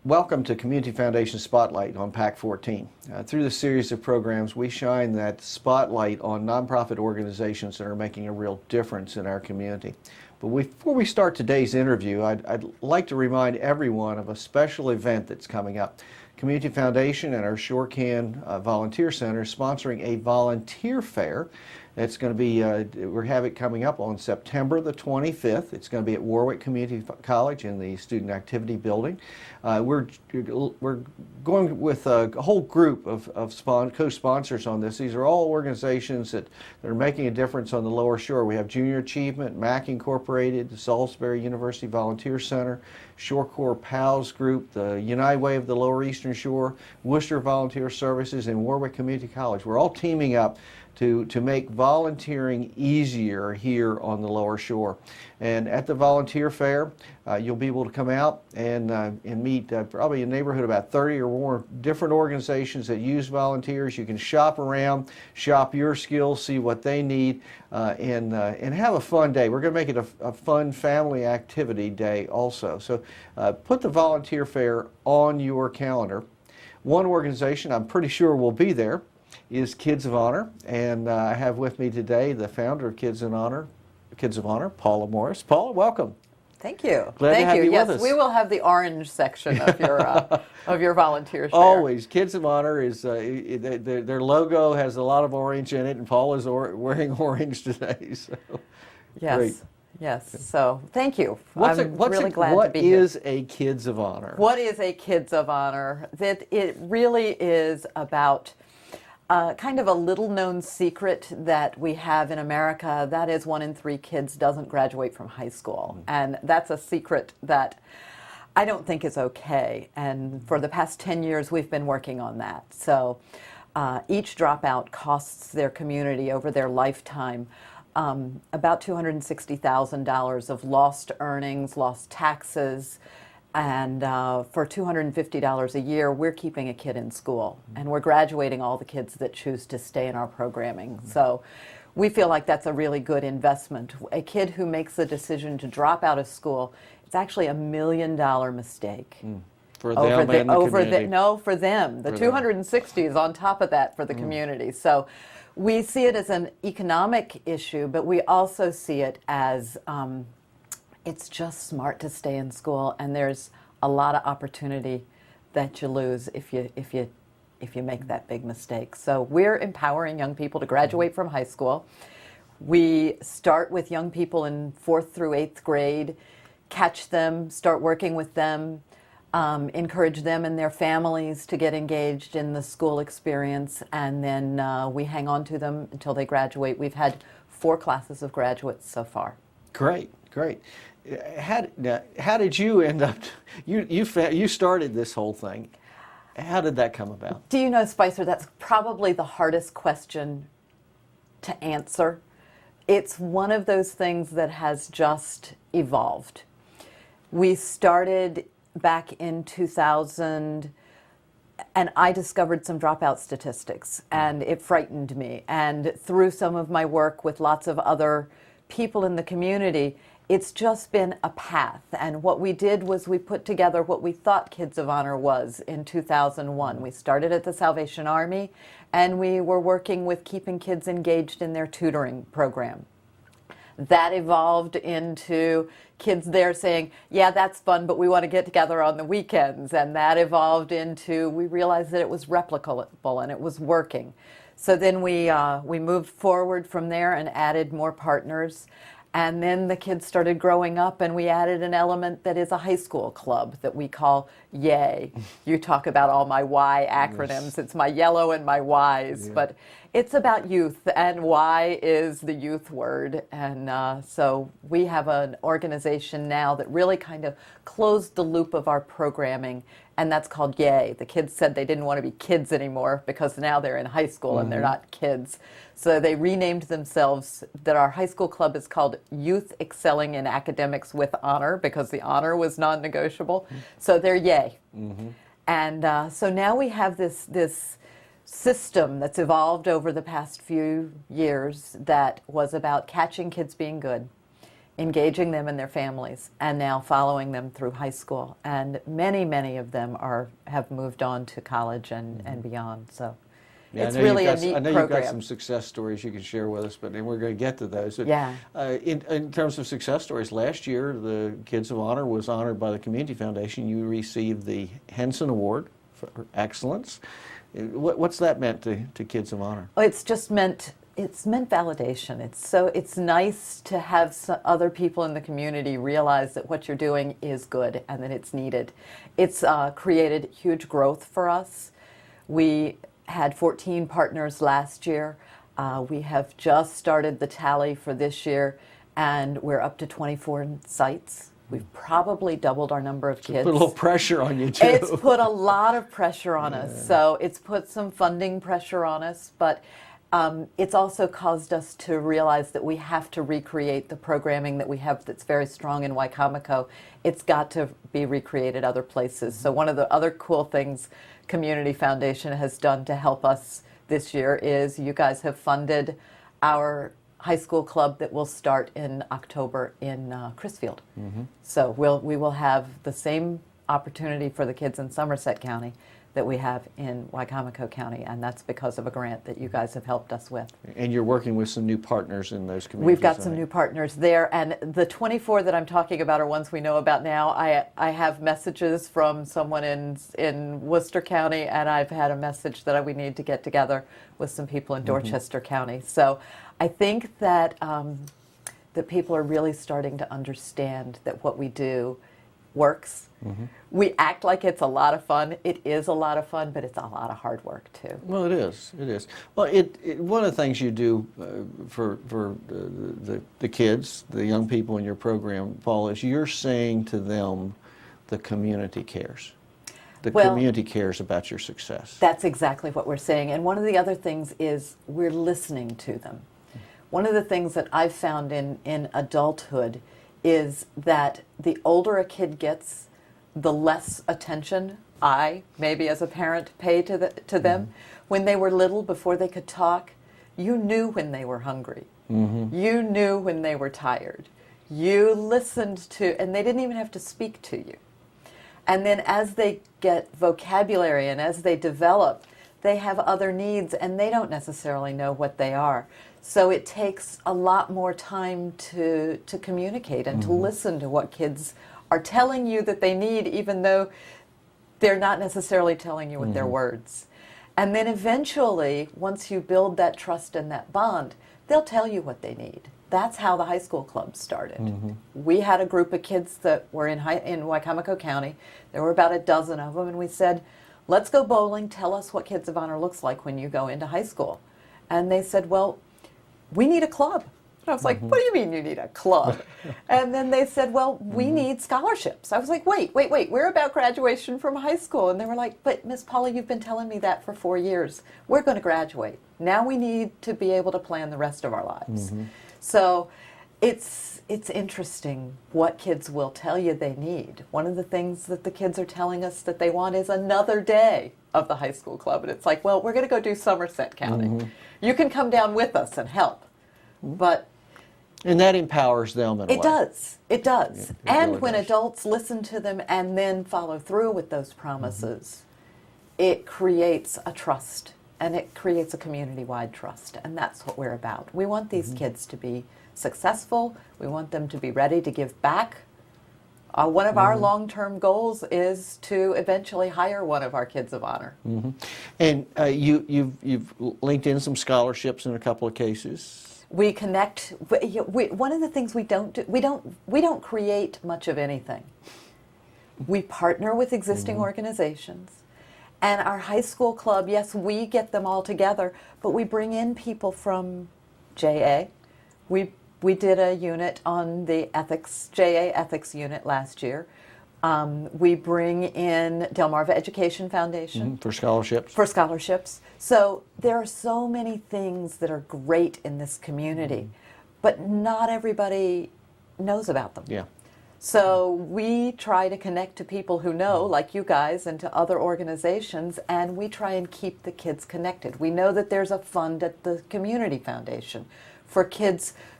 Welcome to Community Foundation Spotlight on Pac14. Through this series of programs, we shine that spotlight on nonprofit organizations that are making a real difference in our community. But before we start today's interview, I'd like to remind everyone of a special event that's coming up. Community Foundation and our Shore-Can Volunteer Center is sponsoring a volunteer fair. It's going to be, we have it coming up on September the 25th. It's going to be at Wor-Wic Community College in the Student Activity Building. We're going with a whole group of co-sponsors on this. These are all organizations that are making a difference on the Lower Shore. We have Junior Achievement, MAC Incorporated, the Salisbury University Volunteer Center, Shore Corps PALS Group, the United Way of the Lower Eastern Shore, Worcester Volunteer Services, and Wor-Wic Community College. We're all teaming up to make volunteering easier here on the Lower Shore. And at the volunteer fair, you'll be able to come out and meet probably a neighborhood of about 30 or more different organizations that use volunteers. You can shop around, shop your skills, see what they need, and have a fun day. We're going to make it a fun family activity day also. So put the volunteer fair on your calendar. One organization I'm pretty sure will be there is Kids of Honor, and I have with me today the founder of Kids of Honor, Paula Morris. Paula, welcome. Thank you. Glad to have you Yes, with us. we will have the orange section of your volunteer share. Always. Kids of Honor is their logo has a lot of orange in it, and Paula's wearing orange today. So Yes. great. Yes. So thank you. What glad to be here. is a Kids of Honor? What is a Kids of Honor? That it really is about kind of a little-known secret that we have in America. That is, 1 in 3 kids doesn't graduate from high school, and that's a secret that I don't think is okay. And for the past 10 years, we've been working on that. So each dropout costs their community over their lifetime about $260,000 of lost earnings, lost taxes. And for $250 a year, we're keeping a kid in school, and we're graduating all the kids that choose to stay in our programming. So we feel like that's a really good investment. A kid who makes the decision to drop out of school, it's actually $1 million mistake. For them and the community. No, for them. The 260 is on top of that for the community. So we see it as an economic issue, but we also see it as it's just smart to stay in school, and there's a lot of opportunity that you lose if you make that big mistake. So we're empowering young people to graduate from high school. We start with young people in 4th through 8th grade, catch them, start working with them, encourage them and their families to get engaged in the school experience, and then we hang on to them until they graduate. We've had 4 classes of graduates so far. Great. How did you end up? You started this whole thing. How did that come about? Do you know, Spicer, that's probably the hardest question to answer. It's one of those things that has just evolved. We started back in 2000, and I discovered some dropout statistics, and it frightened me. And through some of my work with lots of other people in the community, it's just been a path. And what we did was we put together what we thought Kids of Honor was in 2001. We started at the Salvation Army, and we were working with keeping kids engaged in their tutoring program. That evolved into kids there saying, yeah, that's fun, but we want to get together on the weekends. And that evolved into, we realized that it was replicable and it was working. So then we moved forward from there and added more partners. And then the kids started growing up, and we added an element that is a high school club that we call YAY. You talk about all my Y acronyms. Yes. It's my yellow and my Ys, yeah. But it's about youth, and Y is the youth word. And so we have an organization now that really kind of closed the loop of our programming, and that's called YAY. The kids said they didn't want to be kids anymore because now they're in high school and they're not kids. So they renamed themselves, that our high school club is called Youth Excelling in Academics with Honor, because the honor was non-negotiable. So they're YAY. And so now we have this system that's evolved over the past few years that was about catching kids being good, engaging them and their families, and now following them through high school. And many of them have moved on to college and beyond. So Yeah, it's really a neat I know program. you've got some success stories you can share with us, but we're going to get to those. But, Yeah. in terms of success stories, last year the Kids of Honor was honored by the Community Foundation. You received the Henson Award for excellence. What's that meant to Kids of Honor? Oh, it's meant validation. It's nice to have other people in the community realize that what you're doing is good and that it's needed. It's created huge growth for us. We had 14 partners last year. We have just started the tally for this year, and we're up to 24 sites. We've probably doubled our number of kids. Put a little pressure on you too. It's put a lot of pressure on us. So it's put some funding pressure on us, but it's also caused us to realize that we have to recreate the programming that we have that's very strong in Wicomico. It's got to be recreated other places. So one of the other cool things Community Foundation has done to help us this year is you guys have funded our high school club that will start in October in Crisfield. So we will have the same opportunity for the kids in Somerset County that we have in Wicomico County, and that's because of a grant that you guys have helped us with. And you're working with some new partners in those communities. We've got some new partners there, and the 24 that I'm talking about are ones we know about now. I have messages from someone in Worcester County, and I've had a message that we need to get together with some people in Dorchester County. So I think that that people are really starting to understand that what we do works. We act like it's a lot of fun. It is a lot of fun, but it's a lot of hard work too. Well, it is. It is. Well, one of the things you do for the kids, the young people in your program, Paul, is you're saying to them, the community cares. The community cares about your success. That's exactly what we're saying. And one of the other things is we're listening to them. One of the things that I've found in adulthood is that the older a kid gets, the less attention I, maybe as a parent, pay to them. When they were little, before they could talk, you knew when they were hungry. You knew when they were tired. You listened to, and they didn't even have to speak to you. And then as they get vocabulary and as they develop, they have other needs and they don't necessarily know what they are. So it takes a lot more time to communicate and to listen to what kids are telling you that they need, even though they're not necessarily telling you with their words. And then eventually, once you build that trust and that bond, they'll tell you what they need. That's how the high school club started. We had a group of kids that were in Wicomico County. There were about a dozen of them, and we said, let's go bowling. Tell us what Kids of Honor looks like when you go into high school. And they said, well, we need a club. And I was like, what do you mean you need a club? And then they said, well, we need scholarships. I was like, wait, we're about graduation from high school. And they were like, but Miss Paula, you've been telling me that for 4 years. We're going to graduate. Now we need to be able to plan the rest of our lives. So it's interesting what kids will tell you they need. One of the things that the kids are telling us that they want is another day of the high school club. And it's like, well, we're going to go do Somerset County. You can come down with us and help. But and that empowers them in a way. it does. It does. Yeah, it And really when does. adults listen to them and then follow through with those promises, it creates a trust and it creates a community-wide trust. And that's what we're about. We want these kids to be successful. We want them to be ready to give back. One of our long-term goals is to eventually hire one of our Kids of Honor. And you've linked in some scholarships in a couple of cases. We connect. One of the things we don't do, we don't create much of anything. We partner with existing organizations, and our high school club. Yes, we get them all together, but we bring in people from JA. We did a unit on the JA ethics unit last year. We bring in Delmarva Education Foundation. For scholarships. For scholarships. So there are so many things that are great in this community, but not everybody knows about them. Yeah. So we try to connect to people who know, like you guys, and to other organizations, and we try and keep the kids connected. We know that there's a fund at the Community Foundation for kids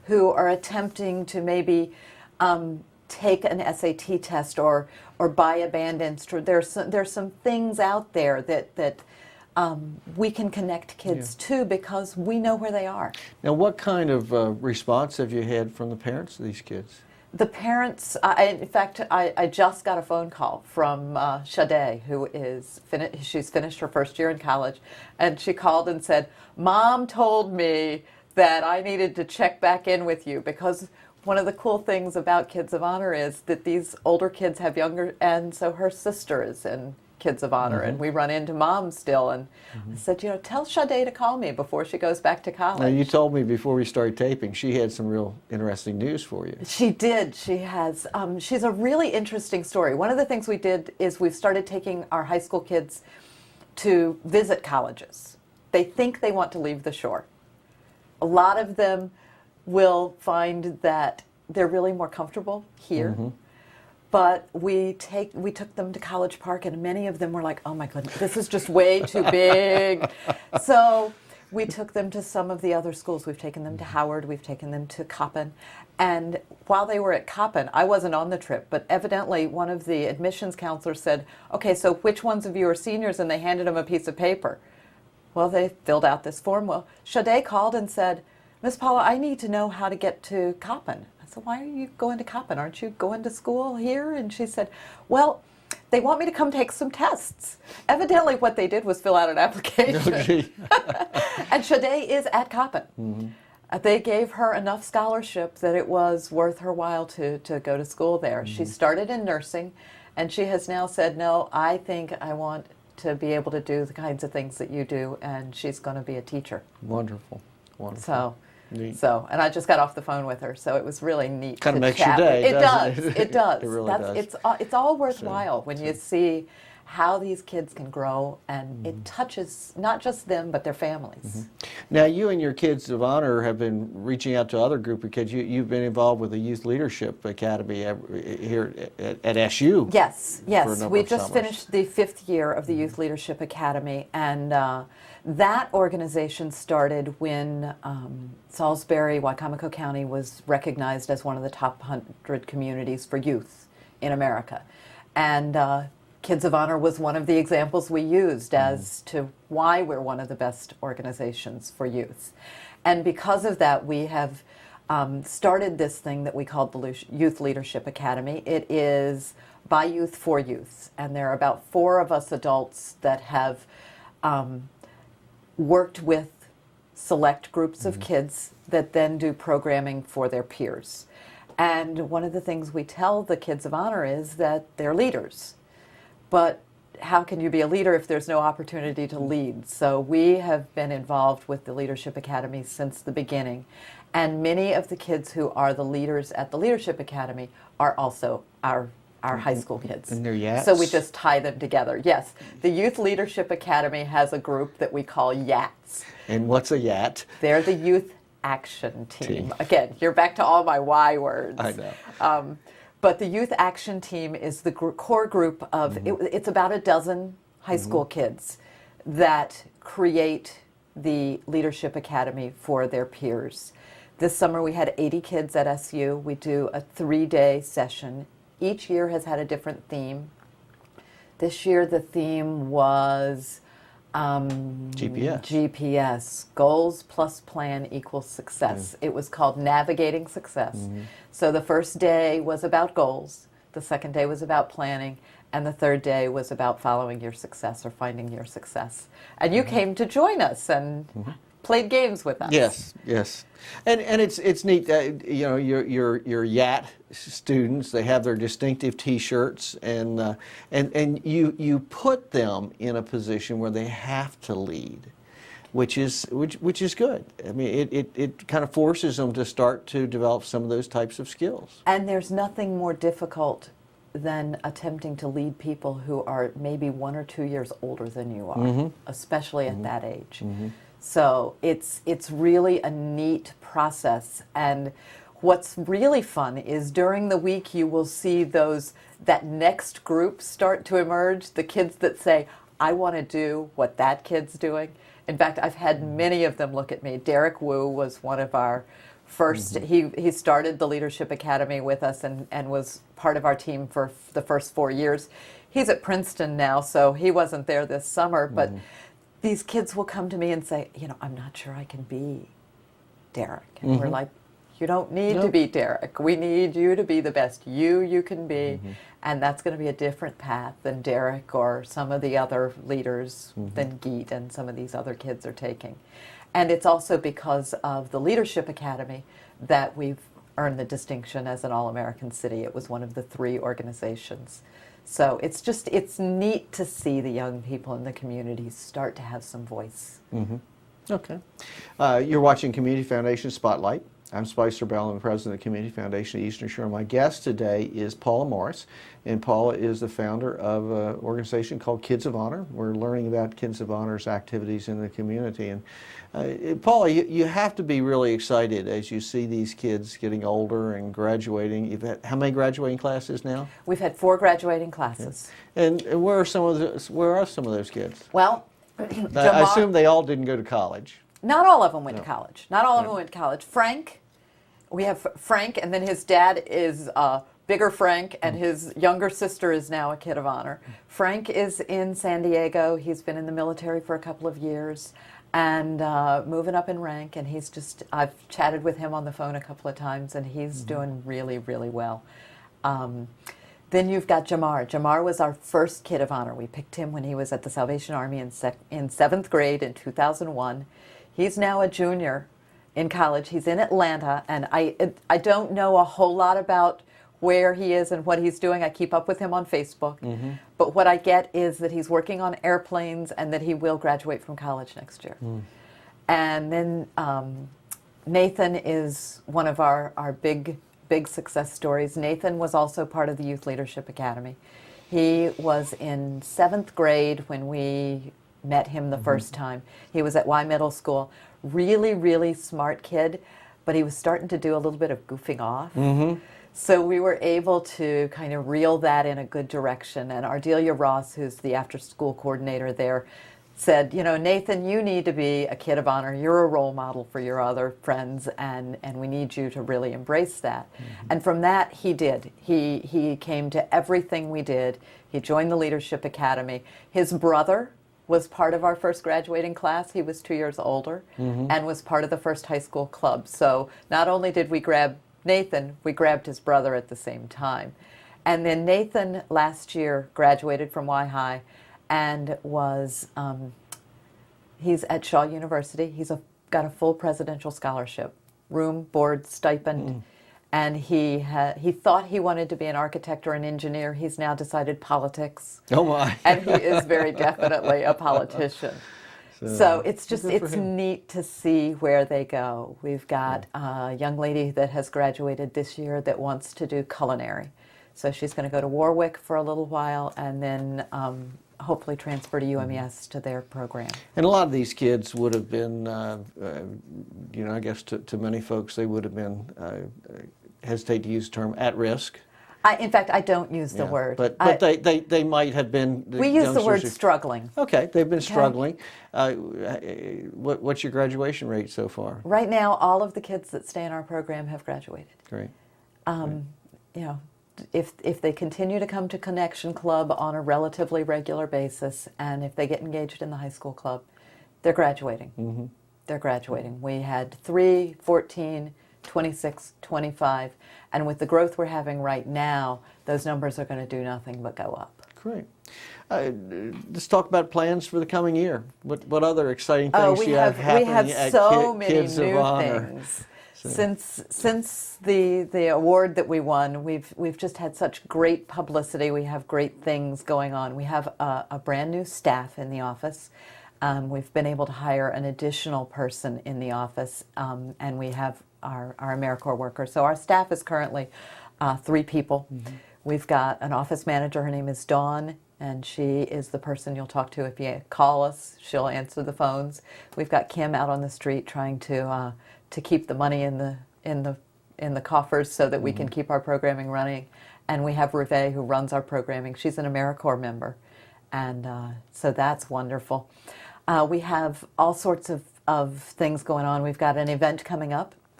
who are attempting to maybe take an SAT test or buy a band instrument. There's some things out there that we can connect kids to because we know where they are. Now, what kind of response have you had from the parents of these kids? The parents, in fact, I just got a phone call from Sade, who is she's finished her first year in college, and she called and said, "Mom told me that I needed to check back in with you," because one of the cool things about Kids of Honor is that these older kids have younger, and so her sister is in Kids of Honor, and we run into Mom still, and I said, tell Sade to call me before she goes back to college. Now, you told me before we started taping she had some real interesting news for you. She did. She has. She's a really interesting story. One of the things we did is we've started taking our high school kids to visit colleges. They think they want to leave the shore. A lot of them will find that they're really more comfortable here. But we took them to College Park, and many of them were like, "Oh my goodness, this is just way too big." So we took them to some of the other schools. We've taken them to Howard. We've taken them to Coppin. And while they were at Coppin, I wasn't on the trip, but evidently one of the admissions counselors said, "Okay, so which ones of you are seniors?" And they handed them a piece of paper. Well, they filled out this form. Well, Sade called and said, "Miss Paula, I need to know how to get to Coppin." I said, "Why are you going to Coppin? Aren't you going to school here?" And she said, "Well, they want me to come take some tests." Evidently what they did was fill out an application. Okay. And Sade is at Coppin. They gave her enough scholarship that it was worth her while to go to school there. She started in nursing, and she has now said, "No, I think I want to be able to do the kinds of things that you do," and she's going to be a teacher. Wonderful. Wonderful. So, Neat. and I just got off the phone with her, so it was really neat. Kind of to makes chat. your day, It doesn't does. it? It does. It really does. It's all worthwhile when you see how these kids can grow, and it touches not just them but their families. Now, you and your Kids of Honor have been reaching out to other group of kids. You've been involved with the Youth Leadership Academy here at SU. Yes, for a yes. number We of just summers. finished the 5th year of the Youth Leadership Academy, and that organization started when Salisbury, Wicomico County was recognized as one of the top 100 communities for youth in America. And Kids of Honor was one of the examples we used as to why we're one of the best organizations for youth. And because of that, we have started this thing that we call the Youth Leadership Academy. It is by youth for youth, and there are about 4 of us adults that have worked with select groups of kids that then do programming for their peers. And one of the things we tell the Kids of Honor is that they're leaders. But how can you be a leader if there's no opportunity to lead? So we have been involved with the Leadership Academy since the beginning. And many of the kids who are the leaders at the Leadership Academy are also our high school kids. And they're YATs? So we just tie them together. Yes, the Youth Leadership Academy has a group that we call YATs. And what's a YAT? They're the Youth Action Team. Again, you're back to all my Y words. I know. But the Youth Action Team is the core group of, it's about a dozen high school kids that create the Leadership Academy for their peers. This summer we had 80 kids at SU. We do a 3-day session. Each year has had a different theme. This year the theme was GPS, goals plus plan equals success. It was called Navigating Success. So the first day was about goals, the second day was about planning, and the third day was about following your success or finding your success. And you came to join us and played games with us. Yes, yes, and it's neat. You know, your YAT students, they have their distinctive T-shirts, and you put them in a position where they have to lead, which is good. I mean, it kind of forces them to start to develop some of those types of skills. And there's nothing more difficult than attempting to lead people who are maybe 1 or 2 years older than you are, especially at that age. So it's really a neat process, and what's really fun is during the week you will see that next group start to emerge, the kids that say, "I want to do what that kid's doing." In fact, I've had many of them look at me. Derek Wu was one of our First, he started the Leadership Academy with us and was part of our team for the first 4 years. He's at Princeton now, so he wasn't there this summer, but these kids will come to me and say, I'm not sure I can be Derek. And we're like, you don't need to be Derek. We need you to be the best you can be. And that's going to be a different path than Derek or some of the other leaders, than Geet and some of these other kids are taking. And it's also because of the Leadership Academy that we've earned the distinction as an All-American City. It was one of the 3 organizations. So it's neat to see the young people in the community start to have some voice. Okay. You're watching Community Foundation Spotlight. I'm Spicer Bell. I'm the president of the Community Foundation of Eastern Shore. My guest today is Paula Morris, and Paula is the founder of an organization called Kids of Honor. We're learning about Kids of Honor's activities in the community. And Paula, you have to be really excited as you see these kids getting older and graduating. You've had how many graduating classes now? We've had 4 graduating classes. And where are some of those kids? Well, I assume they all didn't go to college. Not all of them went to college. Not all of them went to college. We have Frank, and then his dad is Bigger Frank, and his younger sister is now a Kid of Honor. Frank is in San Diego. He's been in the military for a couple of years and moving up in rank, and I've chatted with him on the phone a couple of times, and he's doing really, really well. Then you've got Jamar. Jamar was our first Kid of Honor. We picked him when he was at the Salvation Army in 7th grade in 2001. He's now a junior in college. He's in Atlanta, and I don't know a whole lot about where he is and what he's doing. I keep up with him on Facebook. But what I get is that he's working on airplanes and that he will graduate from college next year. And then Nathan is one of our big success stories. Nathan was also part of the Youth Leadership Academy. He was in 7th grade when we met him the first time. He was at Y Middle School. Really, really smart kid, but he was starting to do a little bit of goofing off. So we were able to kind of reel that in a good direction. And Ardelia Ross, who's the after-school coordinator there, said, Nathan, you need to be a Kid of Honor. You're a role model for your other friends, and we need you to really embrace that. And from that, he did. He came to everything we did. He joined the Leadership Academy. His brother was part of our first graduating class. He was 2 years older and was part of the first high school club. So not only did we grab Nathan, we grabbed his brother at the same time. And then Nathan last year graduated from Y High and he's at Shaw University. He's got a full presidential scholarship, room, board, stipend. And he thought he wanted to be an architect or an engineer. He's now decided politics. Oh my! And he is very definitely a politician. So it's neat to see where they go. We've got a young lady that has graduated this year that wants to do culinary. So she's going to go to Wor-Wic for a little while and then hopefully transfer to UMES to their program. And a lot of these kids would have been, I guess to many folks, they would have been, hesitate to use the term, at risk. In fact, I don't use the word. But they might have been. We use the word struggling. Okay, they've been struggling. What's your graduation rate so far? Right now, all of the kids that stay in our program have graduated. Great. If they continue to come to Connection Club on a relatively regular basis, and if they get engaged in the high school club, they're graduating. They're graduating. We had 3, 14, 26, 25, and with the growth we're having right now, those numbers are going to do nothing but go up. Great. Let's talk about plans for the coming year. What other exciting things do you have happening at Kids of Honor? We have so many new things. Since the award that we won, we've just had such great publicity. We have great things going on. We have a brand new staff in the office. We've been able to hire an additional person in the office, and we have our AmeriCorps workers. So our staff is currently 3 people. We've got an office manager. Her name is Dawn, and she is the person you'll talk to if you call us. She'll answer the phones. We've got Kim out on the street trying to keep the money in the coffers so that we can keep our programming running. And we have Reve, who runs our programming. She's an AmeriCorps member, and so that's wonderful. We have all sorts of things going on. We've got an event coming up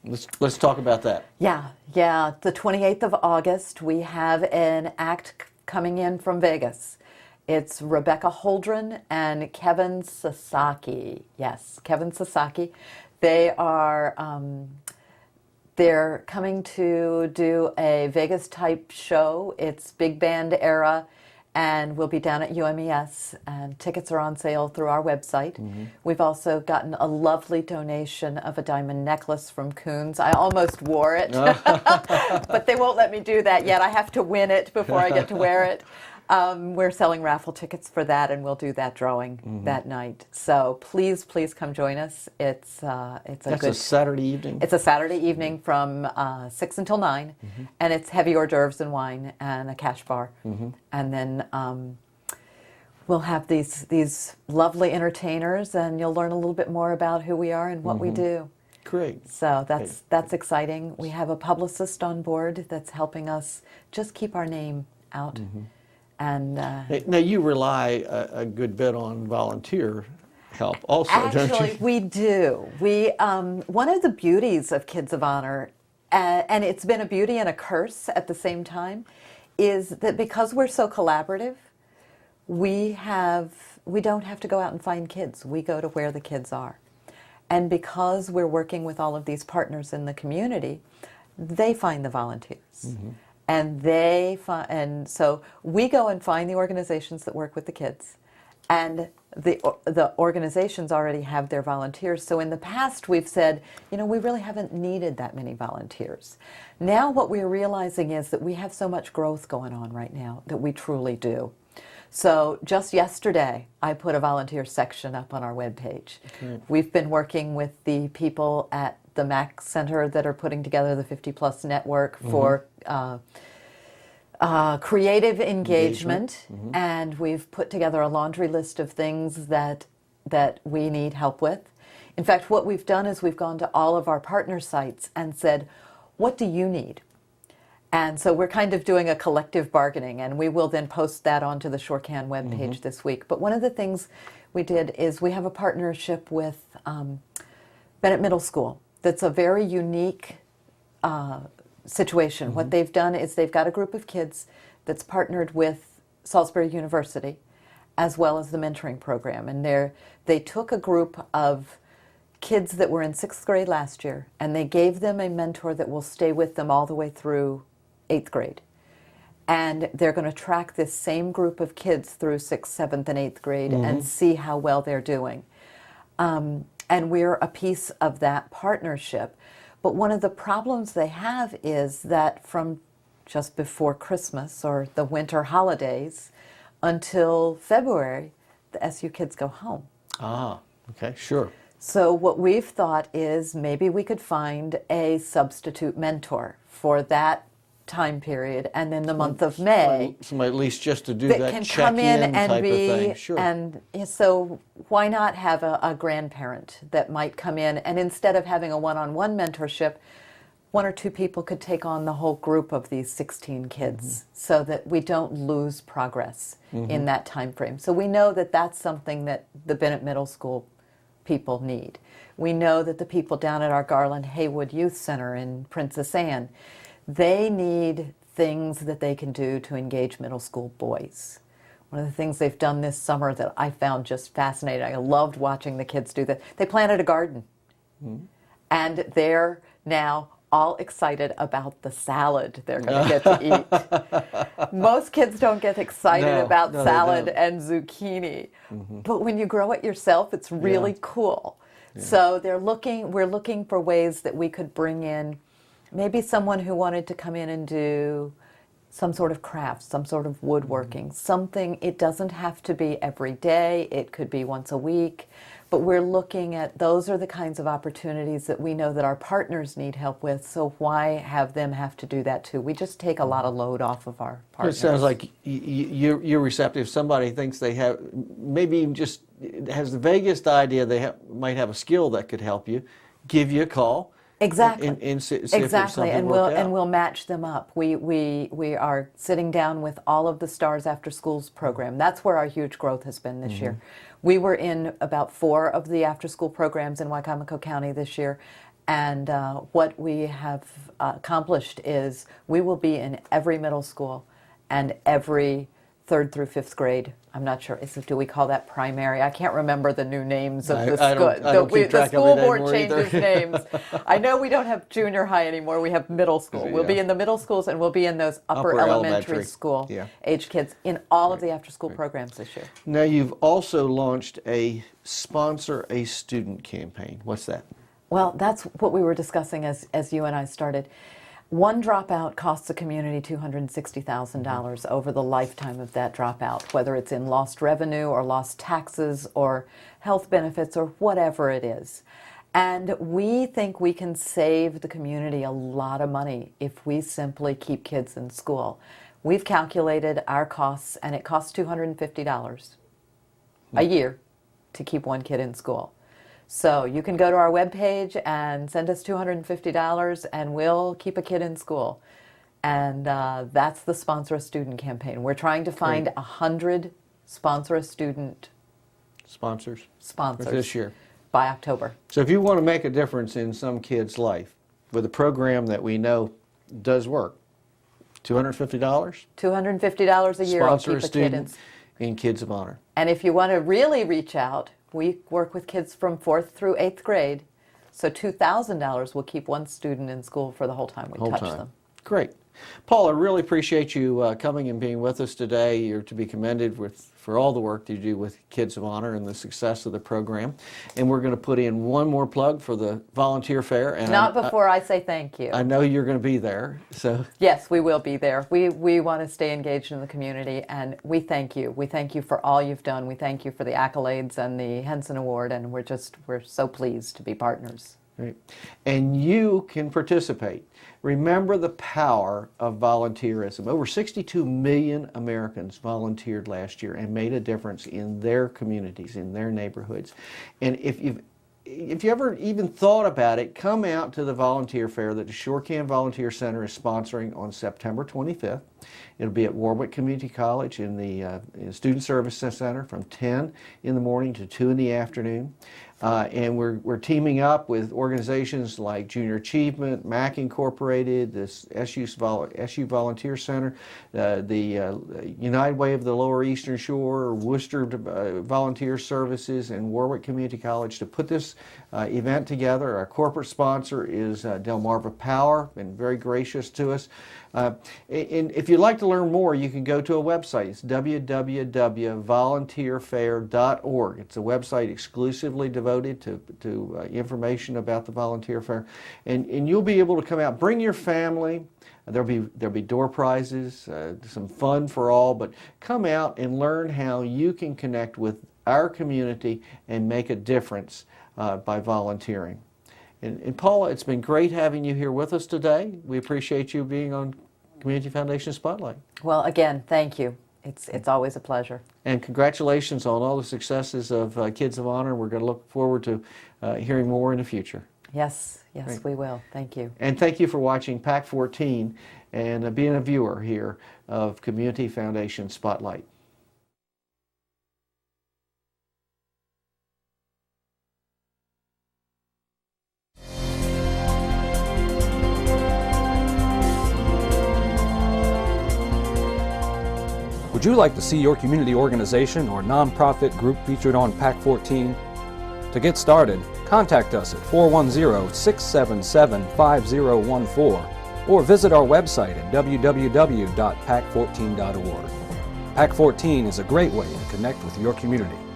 Let's talk about that. Yeah. The 28th of August, we have an act coming in from Vegas. It's Rebecca Holdren and Kevin Sasaki. Yes, Kevin Sasaki. They are they're coming to do a Vegas type show. It's big band era, and we'll be down at UMES, and tickets are on sale through our website. We've also gotten a lovely donation of a diamond necklace from Coons. I almost wore it, but they won't let me do that yet. I have to win it before I get to wear it. We're selling raffle tickets for that, and we'll do that drawing that night. So please come join us. It's a Saturday evening. It's a Saturday evening from 6 until 9, and it's heavy hors d'oeuvres and wine and a cash bar, and then we'll have these lovely entertainers, and you'll learn a little bit more about who we are and what we do. Great. So that's exciting. We have a publicist on board that's helping us just keep our name out. And now you rely a good bit on volunteer help also, don't you? actually, we do. We one of the beauties of Kids of Honor, and it's been a beauty and a curse at the same time, is that because we're so collaborative, we don't have to go out and find kids. We go to where the kids are, and because we're working with all of these partners in the community, they find the volunteers. And so we go and find the organizations that work with the kids, and the organizations already have their volunteers. So in the past we've said, we really haven't needed that many volunteers. Now what we're realizing is that we have so much growth going on right now that we truly do. So just yesterday I put a volunteer section up on our webpage. We've been working with the people at the Cntr that are putting together the 50 Plus network for creative engagement, and we've put together a laundry list of things that we need help with. In fact, what we've done is we've gone to all of our partner sites and said, what do you need? And so we're kind of doing a collective bargaining, and we will then post that onto the ShoreCan webpage this week. But one of the things we did is we have a partnership with Bennett Middle School. That's a very unique situation. What they've done is they've got a group of kids that's partnered with Salisbury University as well as the mentoring program. And they took a group of kids that were in 6th grade last year, and they gave them a mentor that will stay with them all the way through 8th grade. And they're going to track this same group of kids through 6th, 7th, and 8th grade and see how well they're doing. And we're a piece of that partnership. But one of the problems they have is that from just before Christmas or the winter holidays until February, the SU kids go home. Ah, okay, sure. So what we've thought is maybe we could find a substitute mentor for that time period, and then the month of May, somebody at least just to do that that can check-in come in and type be, of thing. Sure. and so why not have a grandparent that might come in, and instead of having a one-on-one mentorship, 1 or 2 people could take on the whole group of these 16 kids, so that we don't lose progress in that time frame. So we know that that's something that the Bennett Middle School people need. We know that the people down at our Garland Haywood Youth Center in Princess Anne, they need things that they can do to engage middle school boys. One of the things they've done this summer that I found just fascinating, I loved watching the kids do that, they planted a garden. And they're now all excited about the salad they're going to get to eat. Most kids don't get excited about salad and zucchini. But when you grow it yourself, it's really cool. So we're looking for ways that we could bring in maybe someone who wanted to come in and do some sort of craft, some sort of woodworking, something. It doesn't have to be every day, it could be once a week, but we're looking at, those are the kinds of opportunities that we know that our partners need help with, so why have them have to do that too? We just take a lot of load off of our partners. It sounds like you're receptive. Somebody thinks they have, maybe even just has the vaguest idea they might have a skill that could help you, give you a call. Exactly. And see if there's something and worked out. we'll match them up. We are sitting down with all of the Stars After Schools program. That's where our huge growth has been this year. We were in about 4 of the after school programs in Wicomico County this year, And what we have accomplished is we will be in every middle school and every 3rd through 5th grade. I'm not sure. Do we call that primary? I can't remember the new names of the school. The school board changes names. I know we don't have junior high anymore. We have middle school. We'll be in the middle schools, and we'll be in those upper elementary school age kids in all of the after-school programs this year. Now, you've also launched a Sponsor a Student campaign. What's that? Well, that's what we were discussing as you and I started. One dropout costs the community $260,000 over the lifetime of that dropout, whether it's in lost revenue or lost taxes or health benefits or whatever it is. And we think we can save the community a lot of money if we simply keep kids in school. We've calculated our costs, and it costs $250 a year to keep one kid in school. So you can go to our webpage and send us $250 and we'll keep a kid in school. And that's the Sponsor a Student campaign. We're trying to find 100 Sponsor a Student sponsors for this year by October. So if you want to make a difference in some kid's life with a program that we know does work, $250? $250 a year will Sponsor keep a a kid in. student in Kids of Honor. And if you want to really reach out, we work with kids from 4th through 8th grade, so $2,000 will keep one student in school for the whole time we touch them. Great. Paul, I really appreciate you coming and being with us today. You're to be commended for all the work that you do with Kids of Honor and the success of the program. And we're going to put in one more plug for the volunteer fair. And Not before I say thank you. I know you're going to be there. So yes, we will be there. We want to stay engaged in the community, and we thank you. We thank you for all you've done. We thank you for the accolades and the Henson Award, and we're so pleased to be partners. Right. And you can participate. Remember the power of volunteerism. Over 62 million Americans volunteered last year and made a difference in their communities, in their neighborhoods. And if you ever even thought about it, come out to the volunteer fair that the Shore-Can Volunteer Center is sponsoring on September 25th. It'll be at Wor-Wic Community College in the Student Service Center from 10 in the morning to 2 in the afternoon. And we're teaming up with organizations like Junior Achievement, MAC Incorporated, this SU Volunteer Center, the United Way of the Lower Eastern Shore, Worcester Volunteer Services, and Wor-Wic Community College to put this event together. Our corporate sponsor is Delmarva Power, been very gracious to us. And if you'd like to learn more, you can go to a website. It's www.volunteerfair.org. It's a website exclusively devoted to information about the volunteer fair. And you'll be able to come out, bring your family. There'll be door prizes, some fun for all, but come out and learn how you can connect with our community and make a difference by volunteering. And Paula, it's been great having you here with us today. We appreciate you being on Community Foundation Spotlight. Well, again, thank you. It's always a pleasure. And congratulations on all the successes of Kids of Honor. We're going to look forward to hearing more in the future. Yes, Great. we will. Thank you. And thank you for watching Pac14 and being a viewer here of Community Foundation Spotlight. Would you like to see your community organization or nonprofit group featured on Pac14? To get started, contact us at 410-677-5014 or visit our website at www.pac14.org. Pac14 is a great way to connect with your community.